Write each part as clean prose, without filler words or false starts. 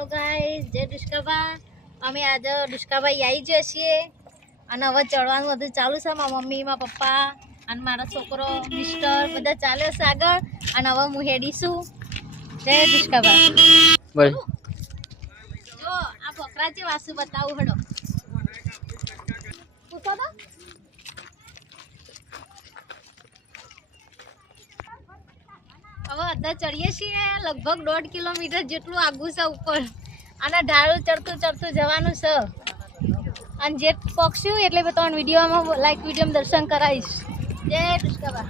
hello guys जय डुस्काबा अमे आज डुस्काबा आई जशीए અને હવે ચડવાનું બધું ચાલુ છે મારા મમ્મી મારા પપ્પા અને મારો છોકરો મિસ્ટર બધા ચાલે છે આગળ અને હવે હું હેડીશું જય ડુસ્કાબા બોલ જો આ બકરા જે વાસુ બતાવું હડો પૂછાબા હવે અધા ચડીએ છીએ લગભગ 1.5 કિલોમીટર જેટલું આગું છે ઉપર અને ઢાળું ચડતું ચડતું જવાનું છે અને જે પક્ષી એટલે મેં તમને વિડીયોમાં લાઈક વિડીયોમાં દર્શન કરાવીશ જય ડુસ્કાબા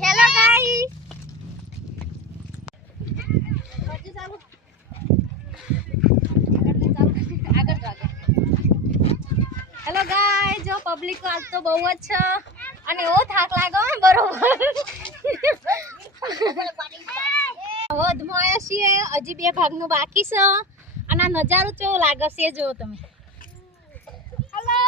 હેલો ગાઈસ હેલો ગાઈસ જો પબ્લિક આજ તો બહુ જ છે અને એવો થાક લાગે બરોબર વધમાં આવ્યા છીએ હજી 2 ભાગનું બાકી છે અને આ નજારો કેવો લાગે છે જો તમે હેલો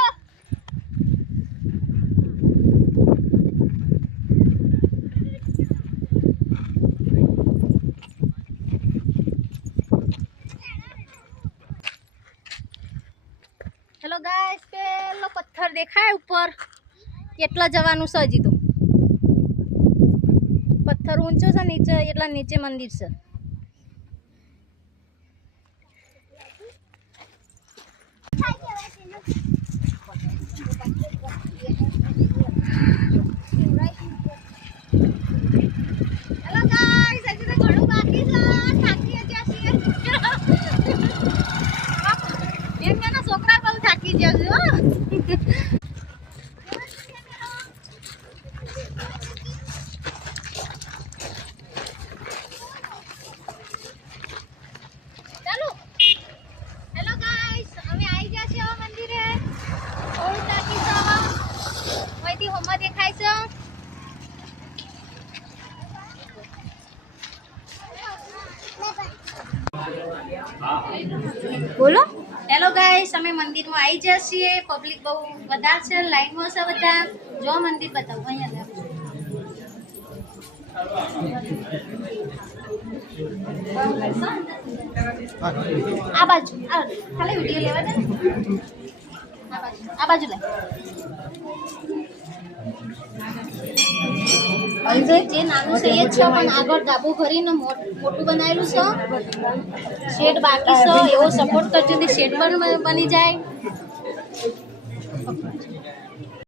હેલો ગાઈસ પેલો પથ્થર દેખાય ઉપર એટલા જવાનું છે હજી તો પથ્થર ઊંચો છે નીચે એટલા નીચે મંદિર છે હેલો ગાઈસ હજી તો ઘણું બાકી છે થાકી ગયા છીએ એમના છોકરા બહુ થાકી ગયા છે હો બોલો હેલો ગાઈસ અમે મંદિરમાં આવી ગયા છીએ પબ્લિક બહુ વધારે છે લાઈનમાં છે બધા જો મંદિર બતાવું અહીંયા આ બાજુ ખાલી વિડીયો લેવા દે આ બાજુ લે જે નાનું છે એ જ છે પણ આગળ ડાબુ ભરીને મોટું બનાવેલું છે શેડ બાકી છે એવો સપોર્ટ કરજો શેડ પણ બની જાય